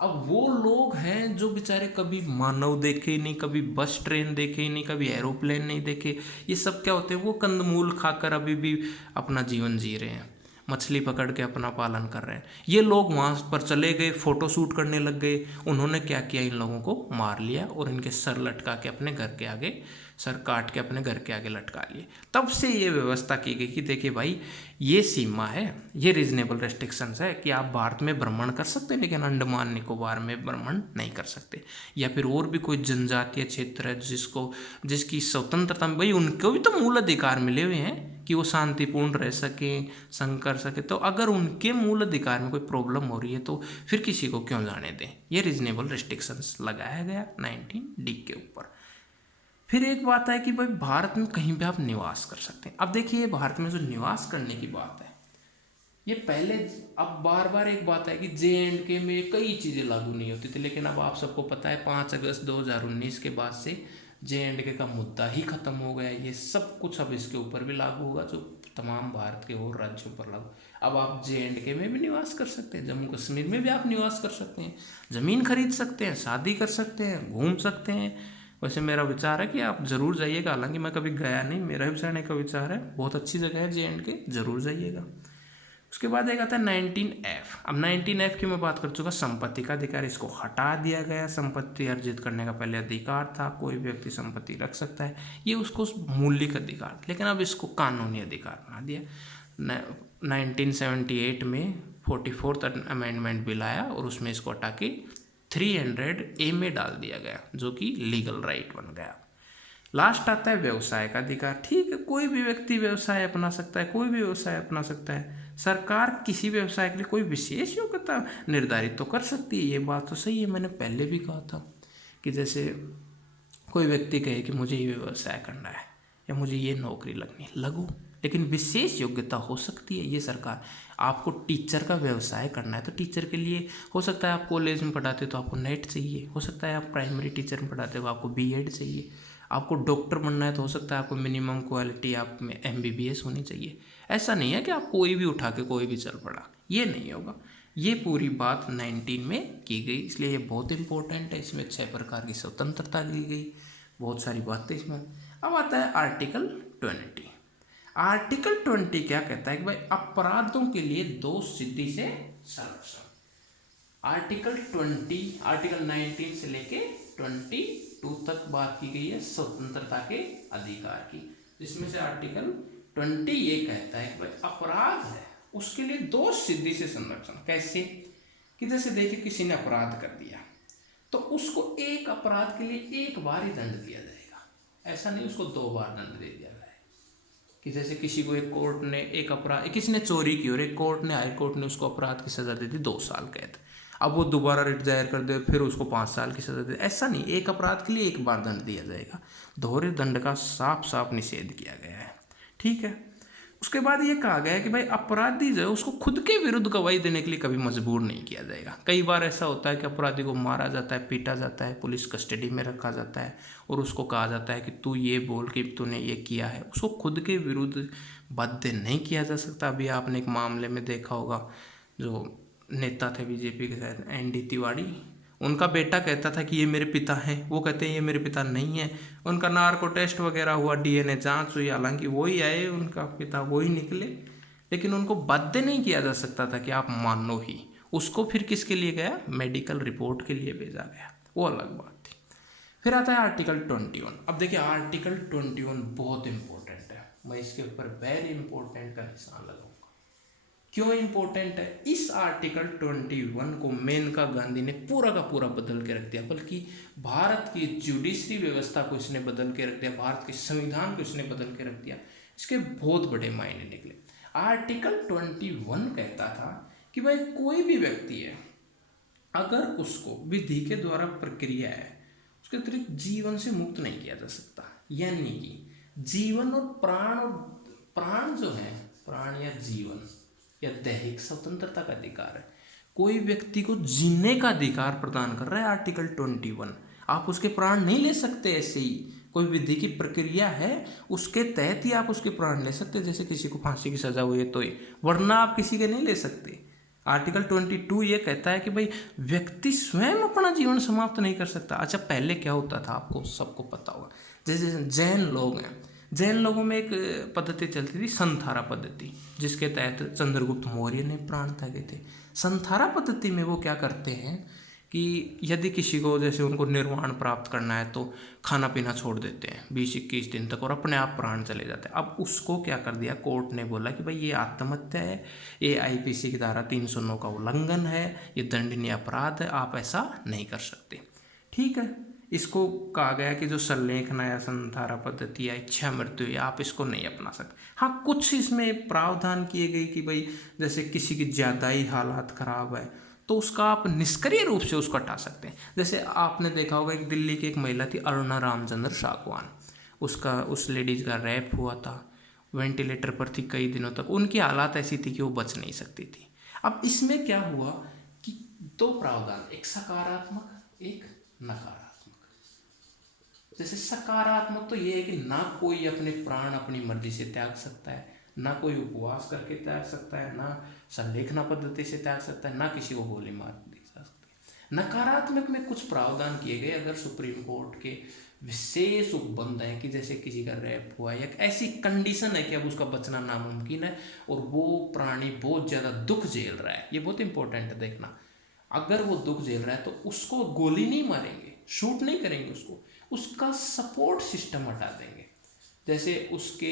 अब वो लोग हैं जो बेचारे कभी मानव देखे ही नहीं, कभी बस ट्रेन देखे ही नहीं, कभी एरोप्लेन नहीं देखे। ये सब क्या होते हैं? वो कंदमूल खाकर अभी भी अपना जीवन जी रहे हैं, मछली पकड़ के अपना पालन कर रहे हैं। ये लोग वहाँ पर चले गए, फोटो शूट करने लग गए। उन्होंने क्या किया? इन लोगों को मार लिया और इनके सर लटका के अपने घर के आगे, सर काट के अपने घर के आगे लटका लिए। तब से ये व्यवस्था की गई कि देखिए भाई, ये सीमा है, ये रीजनेबल रेस्ट्रिक्शंस है कि आप भारत में भ्रमण कर सकते हैं, लेकिन अंडमान निकोबार में भ्रमण नहीं कर सकते। या फिर और भी कोई जनजातीय क्षेत्र है जिसकी स्वतंत्रता में, भाई उनको भी तो मूल अधिकार मिले हुए हैं कि वो शांतिपूर्ण रह सकें, संग कर सके। तो अगर उनके मूल अधिकार में कोई प्रॉब्लम हो रही है तो फिर किसी को क्यों जाने दें? ये रीजनेबल रेस्ट्रिक्शंस लगाया गया 19D के ऊपर। फिर एक बात है कि भाई भारत में कहीं भी आप निवास कर सकते हैं। अब देखिए, भारत में जो निवास करने की बात है, ये पहले, अब बार बार एक बात है कि J&K में कई चीज़ें लागू नहीं होती थी, लेकिन अब आप सबको पता है 5 अगस्त 2019 के बाद से J&K का मुद्दा ही खत्म हो गया। ये सब कुछ अब इसके ऊपर भी लागू होगा, जो तमाम भारत के और राज्यों पर लागू। अब आप J&K में भी निवास कर सकते हैं, जम्मू कश्मीर में भी आप निवास कर सकते हैं, ज़मीन खरीद सकते हैं, शादी कर सकते हैं, घूम सकते हैं। वैसे मेरा विचार है कि आप ज़रूर जाइएगा, हालांकि मैं कभी गया नहीं, मेरा भी जाने का विचार है, बहुत अच्छी जगह है J&K, ज़रूर जाइएगा। उसके बाद एक आता है 19F। अब 19F की मैं बात कर चुका, संपत्ति का अधिकार, इसको हटा दिया गया। संपत्ति अर्जित करने का पहले अधिकार था, कोई भी व्यक्ति संपत्ति रख सकता है, ये उसको मौलिक अधिकार, लेकिन अब इसको कानूनी अधिकार बना दिया। 1978 में 44th अमेंडमेंट बिल आया और उसमें इसको हटा के 300A में डाल दिया गया, जो कि लीगल राइट बन गया। लास्ट आता है व्यवसाय का अधिकार। ठीक है, कोई भी व्यक्ति व्यवसाय अपना सकता है, कोई भी व्यवसाय अपना सकता है। सरकार किसी व्यवसाय के लिए कोई विशेष योग्यता निर्धारित तो कर सकती है, ये बात तो सही है। मैंने पहले भी कहा था कि जैसे कोई व्यक्ति कहे कि मुझे ये व्यवसाय करना है या मुझे ये नौकरी लगनी है, लगो, लेकिन विशेष योग्यता हो सकती है ये सरकार। आपको टीचर का व्यवसाय करना है तो टीचर के लिए हो सकता है आप कॉलेज में पढ़ाते तो आपको नेट चाहिए, हो सकता है आप प्राइमरी टीचर में पढ़ाते हो आपको B.Ed चाहिए, आपको डॉक्टर बनना है तो हो सकता है आपको मिनिमम क्वालिटी आप में MBBS होनी चाहिए। ऐसा नहीं है कि आप कोई भी उठा के कोई भी चल पड़ा, ये नहीं होगा। ये पूरी बात 19 में की गई, इसलिए ये बहुत इंपॉर्टेंट है। इसमें 6 प्रकार की स्वतंत्रता दी गई, बहुत सारी बातें इसमें। अब आता है आर्टिकल 20। आर्टिकल 20 क्या कहता है कि भाई अपराधों के लिए दोष सिद्धि से संरक्षण। आर्टिकल 19 से लेके 22 तक बात की गई है स्वतंत्रता के अधिकार की, जिसमें से आर्टिकल 20 ये कहता है कि भाई अपराध है उसके लिए दोष सिद्धि से संरक्षण। कैसे? कि जैसे देखिए, किसी ने अपराध कर दिया तो उसको एक अपराध के लिए एक बार ही दंड दिया जाएगा, ऐसा नहीं उसको 2 बार दंड दे दिया जाए। कि जैसे किसी को एक कोर्ट ने एक अपराध, किसी ने चोरी की और एक कोर्ट ने, हाई कोर्ट ने उसको अपराध की सजा दे दी 2 साल कैद, अब वो दोबारा रिट दायर कर दे फिर उसको 5 साल की सजा दे, ऐसा नहीं, एक अपराध के लिए एक बार दंड दिया जाएगा। दोहरे दंड का साफ साफ निषेध किया गया है। ठीक है, उसके बाद ये कहा गया है कि भाई अपराधी जो है उसको खुद के विरुद्ध गवाही देने के लिए कभी मजबूर नहीं किया जाएगा। कई बार ऐसा होता है कि अपराधी को मारा जाता है, पीटा जाता है, पुलिस कस्टडी में रखा जाता है और उसको कहा जाता है कि तू ये बोल कि तूने ये किया है, उसको खुद के विरुद्ध बाध्य नहीं किया जा सकता। अभी आपने एक मामले में देखा होगा, जो नेता थे बीजेपी के शायद ND तिवारी, उनका बेटा कहता था कि ये मेरे पिता हैं, वो कहते हैं ये मेरे पिता नहीं है। उनका नार्को टेस्ट वगैरह हुआ, DNA जांच हुई, हालांकि वही आए उनका पिता, वही निकले, लेकिन उनको बाध्य नहीं किया जा सकता था कि आप मानो ही। उसको फिर किसके लिए गया? मेडिकल रिपोर्ट के लिए भेजा गया, वो अलग बात थी। फिर आता है आर्टिकल 21। अब देखिए, आर्टिकल 21 बहुत इंपॉर्टेंट है। मैं इसके ऊपर वेरी इंपॉर्टेंट का निशान लगाऊंगा। क्यों इंपॉर्टेंट है? इस आर्टिकल 21 को मेनका गांधी ने पूरा का पूरा बदल के रख दिया, बल्कि भारत की जुडिशरी व्यवस्था को इसने बदल के रख दिया, भारत के संविधान को इसने बदल के रख दिया। इसके बहुत बड़े मायने निकले। आर्टिकल 21 कहता था कि भाई कोई भी व्यक्ति है, अगर उसको विधि के द्वारा प्रक्रिया है, उसके अतिरिक्त जीवन से मुक्त नहीं किया जा सकता। यानी कि जीवन और प्राण जो है, प्राण या जीवन या दैहिक स्वतंत्रता का अधिकार है। कोई व्यक्ति को जीने का अधिकार प्रदान कर रहा है आर्टिकल 21। आप उसके प्राण नहीं ले सकते ऐसे ही, कोई विधि की प्रक्रिया है उसके तहत ही आप उसके प्राण ले सकते। जैसे किसी को फांसी की सजा हुई है तो ही, वरना आप किसी के नहीं ले सकते। आर्टिकल 22 ये कहता है कि भाई व्यक्ति स्वयं अपना जीवन समाप्त नहीं कर सकता। अच्छा, पहले क्या होता था आपको सबको पता होगा। जैसे जैन लोग हैं, जैन लोगों में एक पद्धति चलती थी संथारा पद्धति, जिसके तहत चंद्रगुप्त मौर्य ने प्राण त्यागे थे। संथारा पद्धति में वो क्या करते हैं कि यदि किसी को जैसे उनको निर्वाण प्राप्त करना है तो खाना पीना छोड़ देते हैं 20-21 दिन तक और अपने आप प्राण चले जाते हैं। अब उसको क्या कर दिया, कोर्ट ने बोला कि भाई ये आत्महत्या है, ये आईपीसी की धारा 309 का उल्लंघन है, ये दंडनीय अपराध है, आप ऐसा नहीं कर सकते। ठीक है, इसको कहा गया कि जो संलेखना या संथारा पद्धति या इच्छा मृत्यु है, आप इसको नहीं अपना सकते। हाँ, कुछ इसमें प्रावधान किए गए कि भाई जैसे किसी की ज़्यादा ही हालात खराब है तो उसका आप निष्क्रिय रूप से उसको हटा सकते हैं। जैसे आपने देखा होगा एक दिल्ली की एक महिला थी अरुणा रामचंद्र सागवान, उस लेडीज का रेप हुआ था, वेंटिलेटर पर थी कई दिनों तक, उनकी हालात ऐसी थी कि वो बच नहीं सकती थी। अब इसमें क्या हुआ कि दो प्रावधान, एक सकारात्मक एक नकारात्मक। जैसे सकारात्मक तो ये है कि ना कोई अपने प्राण अपनी मर्जी से त्याग सकता है, ना कोई उपवास करके त्याग सकता है, ना संलेखना पद्धति से त्याग सकता है, ना किसी को गोली मार दी जा सकती है। नकारात्मक में कुछ प्रावधान किए गए, अगर सुप्रीम कोर्ट के विशेष उपबंध हैं कि जैसे किसी का रेप हुआ या ऐसी कंडीशन है कि अब उसका बचना नामुमकिन है और वो प्राणी बहुत ज़्यादा दुख झेल रहा है, ये बहुत इंपॉर्टेंट है देखना। अगर वो दुख झेल रहा है तो उसको गोली नहीं मारेंगे, शूट नहीं करेंगे उसका सपोर्ट सिस्टम हटा देंगे। जैसे उसके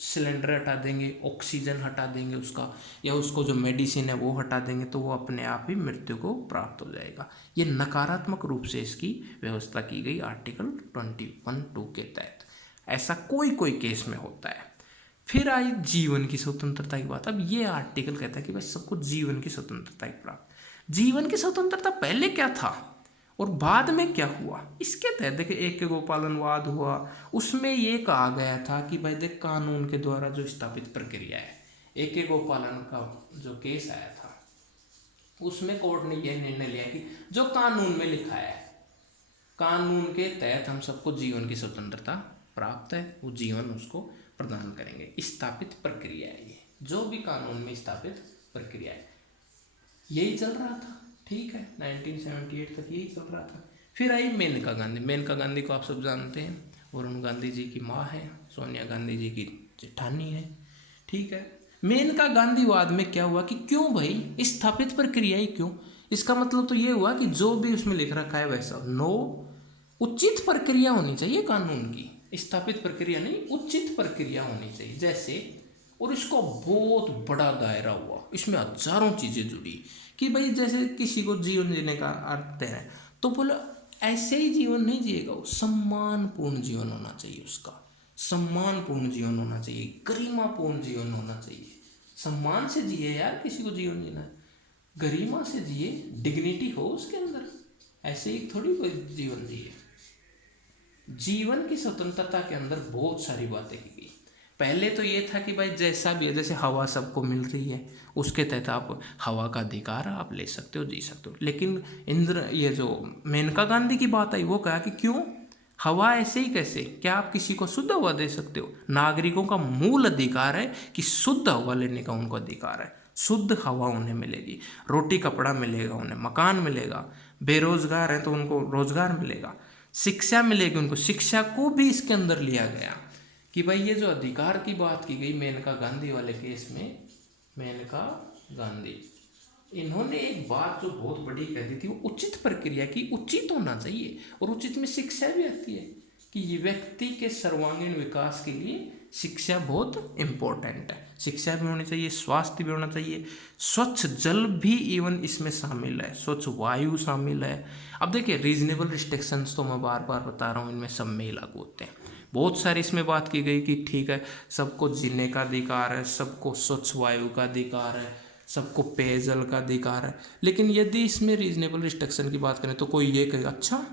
सिलेंडर हटा देंगे, ऑक्सीजन हटा देंगे उसका, या उसको जो मेडिसिन है वो हटा देंगे, तो वो अपने आप ही मृत्यु को प्राप्त हो जाएगा। ये नकारात्मक रूप से इसकी व्यवस्था की गई आर्टिकल 21(2) के तहत। ऐसा कोई कोई केस में होता है। फिर आई जीवन की स्वतंत्रता की बात। अब ये आर्टिकल कहता है कि भाई सबको जीवन की स्वतंत्रता की प्राप्त। जीवन की स्वतंत्रता पहले क्या था और बाद में क्या हुआ, इसके तहत देखिए एक गोपालनवाद हुआ, उसमें ये कहा गया था कि भाई देख कानून के द्वारा जो स्थापित प्रक्रिया है, एक गोपालन का जो केस आया था उसमें कोर्ट ने यह निर्णय लिया कि जो कानून में लिखा है, कानून के तहत हम सबको जीवन की स्वतंत्रता प्राप्त है, वो जीवन उसको प्रदान करेंगे। स्थापित प्रक्रिया है ये, जो भी कानून में स्थापित प्रक्रिया है, यही चल रहा था। ठीक है, 1978 तक यही चल रहा था। फिर आई मेनका गांधी। मेनका गांधी को आप सब जानते हैं, वरुण गांधी जी की माँ है, सोनिया गांधी जी की जेठानी है। ठीक है, मेनका गांधीवाद में क्या हुआ कि क्यों भाई स्थापित प्रक्रिया ही क्यों, इसका मतलब तो ये हुआ कि जो भी उसमें लिख रखा है वैसा नो, उचित प्रक्रिया होनी चाहिए कानून की, स्थापित प्रक्रिया नहीं, उचित प्रक्रिया होनी चाहिए। जैसे, और इसको बहुत बड़ा दायरा हुआ, इसमें हजारों चीज़ें जुड़ी कि भाई जैसे किसी को जीवन जीने का अर्थ है तो बोला ऐसे ही जीवन नहीं जिएगा वो, सम्मानपूर्ण जीवन होना चाहिए उसका, सम्मानपूर्ण जीवन होना चाहिए, गरिमापूर्ण जीवन होना चाहिए। सम्मान से जिए यार, किसी को जीवन जीना है, गरिमा से जिए, डिग्निटी हो उसके अंदर, ऐसे ही थोड़ी कोई जीवन जिए। जीवन की स्वतंत्रता के अंदर बहुत सारी बातें की गई। पहले तो ये था कि भाई जैसा भी है, जैसे हवा सबको मिल रही है उसके तहत आप हवा का अधिकार आप ले सकते हो, जी सकते हो। लेकिन ये जो मेनका गांधी की बात आई वो कहा कि क्यों हवा ऐसे ही कैसे, क्या आप किसी को शुद्ध हवा दे सकते हो? नागरिकों का मूल अधिकार है कि शुद्ध हवा लेने का उनको अधिकार है, शुद्ध हवा उन्हें मिलेगी, रोटी कपड़ा मिलेगा उन्हें, मकान मिलेगा, बेरोजगार हैं तो उनको रोजगार मिलेगा, शिक्षा मिलेगी उनको, शिक्षा को भी इसके अंदर लिया गया कि भाई ये जो अधिकार की बात की गई मेनका गांधी वाले केस में, मेनका गांधी इन्होंने एक बात जो बहुत बड़ी कह दी थी, वो उचित प्रक्रिया की, उचित होना चाहिए। और उचित में शिक्षा भी आती है कि ये व्यक्ति के सर्वांगीण विकास के लिए शिक्षा बहुत इम्पोर्टेंट है। शिक्षा भी होनी चाहिए, स्वास्थ्य भी होना चाहिए, स्वच्छ जल भी इवन इसमें शामिल है, स्वच्छ वायु शामिल है। अब देखिए रीजनेबल रिस्ट्रिक्शंस तो मैं बार बार बता रहा हूँ, इनमें सब में ही लागू होते हैं। बहुत सारी इसमें बात की गई कि ठीक है सबको जीने का अधिकार है, सबको स्वच्छ वायु का अधिकार है, सबको पेयजल का अधिकार है, लेकिन यदि इसमें रीजनेबल रिस्ट्रिक्शन की बात करें तो कोई ये कहेगा अच्छा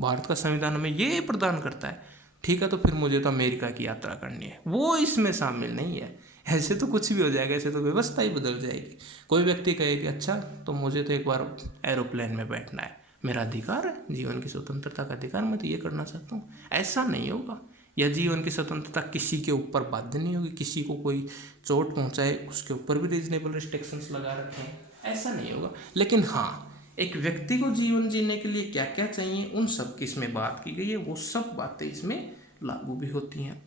भारत का संविधान हमें ये प्रदान करता है, ठीक है तो फिर मुझे तो अमेरिका की यात्रा करनी है, वो इसमें शामिल नहीं है। ऐसे तो कुछ भी हो जाएगा, ऐसे तो व्यवस्था ही बदल जाएगी। कोई व्यक्ति कहे कि अच्छा तो मुझे तो एक बार एरोप्लेन में बैठना है, मेरा अधिकार है, जीवन की स्वतंत्रता का अधिकार, मैं तो ये करना चाहता हूँ, ऐसा नहीं होगा। या जीवन की स्वतंत्रता किसी के ऊपर बाध्य नहीं होगी, किसी को कोई चोट पहुँचाए उसके ऊपर भी रीजनेबल रिस्ट्रिक्शंस लगा रखे हैं, ऐसा नहीं होगा। लेकिन हाँ एक व्यक्ति को जीवन जीने के लिए क्या क्या चाहिए उन सब की इसमें बात की गई है, वो सब बातें इसमें लागू भी होती हैं।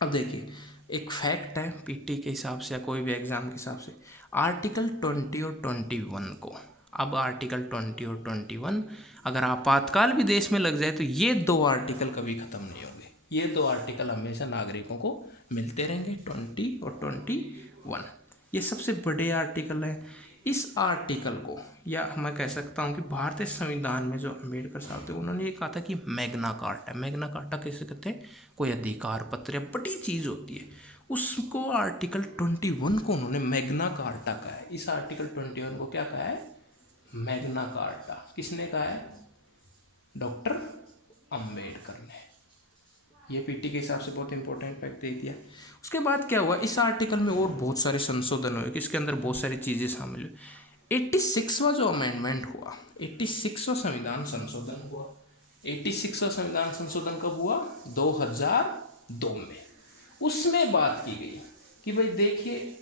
अब देखिए एक फैक्ट है पीटी के हिसाब से या कोई भी एग्जाम के हिसाब से, आर्टिकल 20 और 21 को, अब आर्टिकल 20 और 21 अगर आपातकाल भी देश में लग जाए तो ये दो आर्टिकल कभी खत्म नहीं होंगे, ये दो आर्टिकल हमेशा नागरिकों को मिलते रहेंगे, 20 और 21। ये सबसे बड़े आर्टिकल हैं। इस आर्टिकल को या मैं कह सकता हूँ कि भारतीय संविधान में जो अम्बेडकर साहब थे उन्होंने ये कहा था कि मैग्ना कार्टा, मैग्ना कार्टा कैसे कहते हैं, कोई अधिकार पत्र या बड़ी चीज़ होती है, उसको आर्टिकल 21 को उन्होंने मैग्ना कार्टा कहा है। इस आर्टिकल 21 को क्या कहा है, मैग्ना कार्टा। किसने कहा है, डॉक्टर अम्बेडकर ने। ये पीटी के हिसाब से बहुत इंपॉर्टेंट फैक्ट दे दिया। उसके बाद क्या हुआ, इस आर्टिकल में और बहुत सारे संशोधन हुए कि इसके अंदर बहुत सारी चीज़ें शामिल हुई। 86वां जो अमेंडमेंट हुआ, 86वां संविधान संशोधन हुआ। 86वां संविधान संशोधन कब हुआ, 2002 में। उसमें बात की गई कि भाई देखिए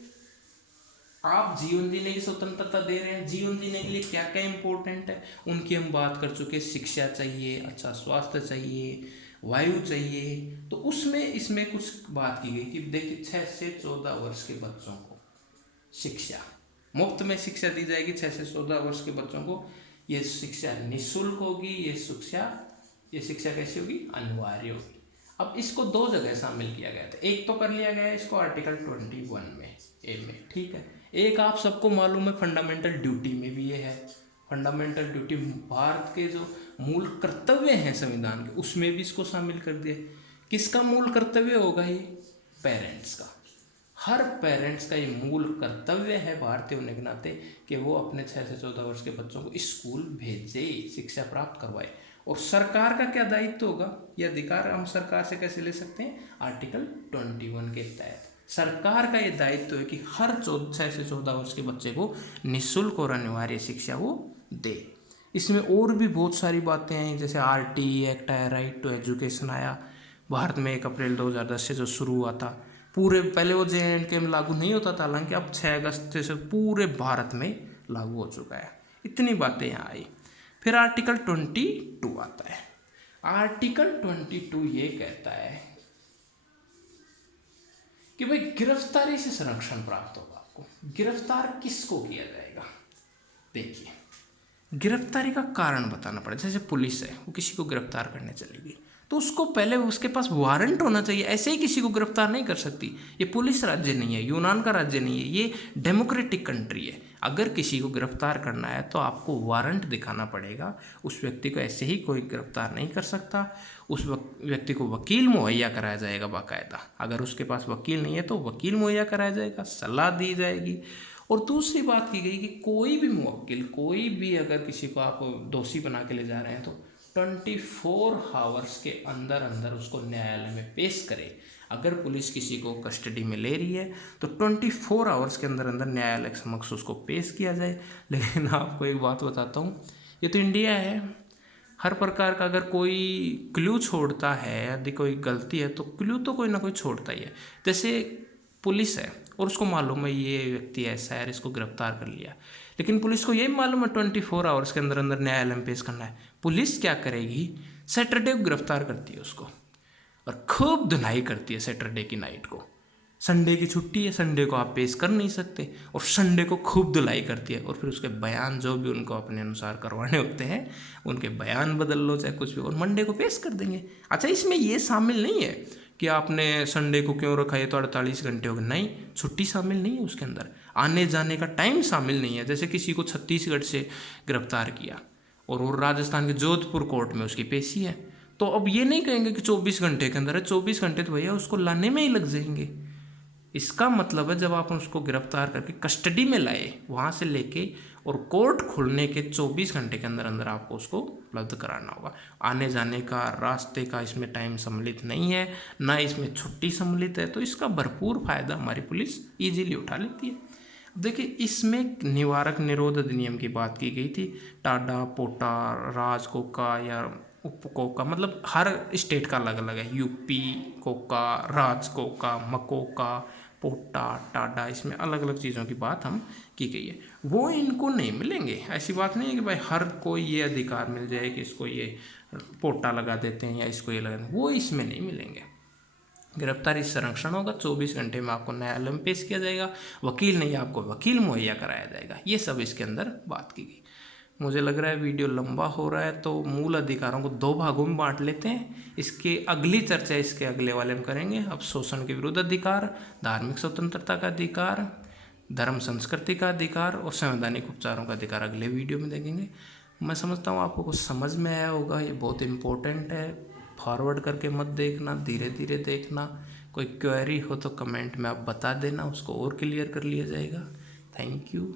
आप जीवन जीने की स्वतंत्रता दे रहे हैं, जीवन जीने के लिए क्या क्या इंपॉर्टेंट है उनकी हम बात कर चुके। शिक्षा चाहिए, अच्छा स्वास्थ्य चाहिए, वायु चाहिए। तो उसमें इसमें कुछ बात की गई कि देखिए 6 से 14 वर्ष के बच्चों को शिक्षा मुफ्त में शिक्षा दी जाएगी। 6 से 14 वर्ष के बच्चों को ये शिक्षा निःशुल्क होगी। ये शिक्षा कैसी होगी, अनिवार्य होगी। अब इसको दो जगह शामिल किया गया था, एक तो कर लिया गया है इसको आर्टिकल 21 में ए में, ठीक है। एक आप सबको मालूम है फंडामेंटल ड्यूटी में भी ये है। फंडामेंटल ड्यूटी भारत के जो मूल कर्तव्य हैं संविधान के, उसमें भी इसको शामिल कर दिया। किसका मूल कर्तव्य होगा ये, पेरेंट्स का। हर पेरेंट्स का ये मूल कर्तव्य है भारतीय होने के नाते कि वो अपने 6 से 14 वर्ष के बच्चों को स्कूल भेजे, शिक्षा प्राप्त करवाए। और सरकार का क्या दायित्व होगा, ये अधिकार हम सरकार से कैसे ले सकते हैं, आर्टिकल 21 के तहत सरकार का ये दायित्व है कि हर 6 से 14 वर्ष के बच्चे को निःशुल्क और अनिवार्य शिक्षा वो दे। इसमें और भी बहुत सारी बातें आई, जैसे RT एक्ट आया, राइट टू एजुकेशन आया भारत में 1 अप्रैल 2010 से जो शुरू हुआ था। पूरे पहले वो JNK में लागू नहीं होता था, हालांकि अब 6 अगस्त से पूरे भारत में लागू हो चुका है। इतनी बातें यहाँ आई। फिर आर्टिकल 22 आता है। आर्टिकल 22 ये कहता है कि भाई गिरफ्तारी से संरक्षण प्राप्त होगा आपको। गिरफ्तार किसको किया जाएगा, देखिए गिरफ्तारी का कारण बताना पड़ेगा। जैसे पुलिस है, वो किसी को गिरफ्तार करने चलेगी तो उसको पहले उसके पास वारंट होना चाहिए, ऐसे ही किसी को गिरफ्तार नहीं कर सकती। ये पुलिस राज्य नहीं है, यूनान का राज्य नहीं है, ये डेमोक्रेटिक कंट्री है। अगर किसी को गिरफ्तार करना है तो आपको वारंट दिखाना पड़ेगा। उस व्यक्ति को ऐसे ही कोई गिरफ्तार नहीं कर सकता। उस व्यक्ति को वकील मुहैया कराया जाएगा बाकायदा। अगर उसके पास वकील नहीं है तो वकील मुहैया कराया जाएगा, सलाह दी जाएगी। और दूसरी बात की गई कि कोई भी मुवक्किल, कोई भी अगर किसी को आप दोषी बना के ले जा रहे हैं तो 24 आवर्स के अंदर अंदर उसको न्यायालय में पेश करे। अगर पुलिस किसी को कस्टडी में ले रही है तो 24 आवर्स के अंदर अंदर न्यायालय के समक्ष उसको पेश किया जाए। लेकिन आपको एक बात बताता हूँ, ये तो इंडिया है, हर प्रकार का अगर कोई क्लू छोड़ता है, यदि कोई गलती है तो क्लू तो कोई ना कोई छोड़ता ही है। जैसे पुलिस है और उसको मालूम है ये व्यक्ति ऐसा है, इसको गिरफ्तार कर लिया, लेकिन पुलिस को ये मालूम है 24 आवर्स के अंदर अंदर न्यायालय में पेश करना है। पुलिस क्या करेगी, सैटरडे को गिरफ्तार करती है उसको और खूब धुनाई करती है सैटरडे की नाइट को। संडे की छुट्टी है, संडे को आप पेश कर नहीं सकते, और संडे को खूब धुलाई करती है, और फिर उसके बयान जो भी उनको अपने अनुसार करवाने होते हैं उनके बयान बदल लो चाहे कुछ भी, और मंडे को पेश कर देंगे। अच्छा, इसमें ये शामिल नहीं है कि आपने संडे को क्यों रखा है तो 48 घंटे हो गए, नहीं, छुट्टी शामिल नहीं है उसके अंदर, आने जाने का टाइम शामिल नहीं है। जैसे किसी को छत्तीसगढ़ से गिरफ्तार किया और वो राजस्थान के जोधपुर कोर्ट में उसकी पेशी है, तो अब ये नहीं कहेंगे कि 24 घंटे के अंदर है, 24 घंटे तो भैया उसको लाने में ही लग जाएंगे। इसका मतलब है जब आप उसको गिरफ्तार करके कस्टडी में लाए, वहाँ से लेके और कोर्ट खुलने के 24 घंटे के अंदर अंदर आपको उसको उपलब्ध कराना होगा। आने जाने का, रास्ते का इसमें टाइम सम्मिलित नहीं है, ना इसमें छुट्टी सम्मिलित है, तो इसका भरपूर फायदा हमारी पुलिस इजीली उठा लेती है। देखिए, इसमें निवारक निरोध अधिनियम की बात की गई थी। टाडा, पोटा, राजकोका या उपकोका, मतलब हर स्टेट का अलग अलग है। यूपी कोका, राजकोका, मकोका, पोटा, टाडा, इसमें अलग अलग चीज़ों की बात हम की गई है। वो इनको नहीं मिलेंगे। ऐसी बात नहीं है कि भाई हर कोई ये अधिकार मिल जाए कि इसको ये पोटा लगा देते हैं या इसको ये लगा देते हैं, वो इसमें नहीं मिलेंगे। गिरफ्तारी संरक्षण होगा, 24 घंटे में आपको न्यायालय में पेश किया जाएगा, वकील नहीं आपको वकील मुहैया कराया जाएगा। ये सब इसके अंदर बात की गई। मुझे लग रहा है वीडियो लंबा हो रहा है, तो मूल अधिकारों को 2 भागों में बांट लेते हैं। इसकी अगली चर्चा इसके अगले वाले में करेंगे। अब शोषण के विरुद्ध अधिकार, धार्मिक स्वतंत्रता का अधिकार, धर्म संस्कृति का अधिकार और संवैधानिक उपचारों का अधिकार अगले वीडियो में देखेंगे। मैं समझता हूँ आपको कुछ समझ में आया होगा। ये बहुत इम्पोर्टेंट है, फॉरवर्ड करके मत देखना, धीरे धीरे देखना। कोई क्वेरी हो तो कमेंट में आप बता देना, उसको और क्लियर कर लिया जाएगा। Thank you.